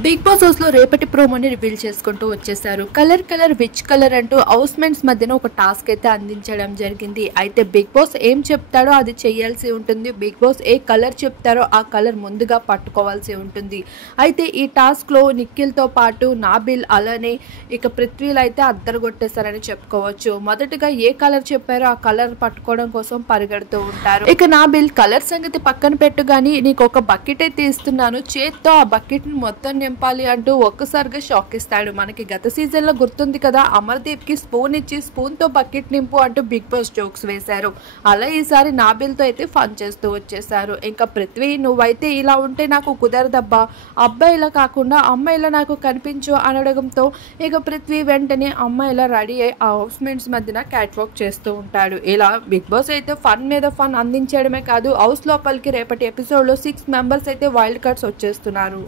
Big boss house లో రేపటి ప్రోమోని reveal చేసుకుంటూ వచ్చేసారు. కలర్ విచ్ కలర్ అంటూ హౌస్ మేట్స్ మధ్యన ఒక టాస్క్ అయితే అందించడం జరిగింది. అయితే బిగ్ బాస్ ఏం చెప్తాడో అది చేయాల్సి ఉంటుంది. బిగ్ బాస్ ఏ కలర్ చెప్తారో ఆ కలర్ ముందుగా పట్టుకోవాల్సి ఉంటుంది. అయితే ఈ టాస్క్ లో నిఖిల్ తో పాటు నాబిల్ అలానే ఇక పృథ్వీలు అయితే అద్దరగొట్టేశారని చెప్పుకోవచ్చు. మొదటగా ఏ కలర్ చెప్పారో ఆ కలర్ పట్టుకోవడం కోసం పరిగెడుతూ ఉంటారు. ఇక నాబిల్ కలర్ సంగతి పక్కన పెట్టు గానీ నీకు ఒక బకెట్ అయితే ఇస్తున్నాను, చేత్తో ఆ బకెట్ ని మొత్తం నింపాలి అంటూ ఒక్కసారిగా షాక్ ఇస్తాడు. మనకి గత సీజన్ లో గుర్తుంది కదా, అమర్దీప్ కి స్పూన్ ఇచ్చి స్పూన్ తో బకెట్ నింపు అంటూ బిగ్ బాస్ జోక్స్ వేశారు. అలా ఈసారి నాబిల్ తో అయితే ఫన్ చేస్తూ వచ్చేసారు. ఇంకా పృథ్వీ నువ్వైతే ఇలా ఉంటే నాకు కుదరదబ్బా, అబ్బాయిలా కాకుండా అమ్మాయిలా నాకు కనిపించు అనడంతో ఇక పృథ్వీ వెంటనే అమ్మాయిలా రెడీ అయ్యి ఆ హౌస్ మేట్స్ మధ్యన క్యాట్ వాక్ చేస్తూ ఉంటాడు. ఇలా బిగ్ బాస్ అయితే ఫన్ మీద ఫన్ అందించడమే కాదు, హౌస్ లోపలికి రేపటి ఎపిసోడ్ లో 6 మెంబర్స్ అయితే వైల్డ్ కార్డ్స్ వచ్చేస్తున్నారు.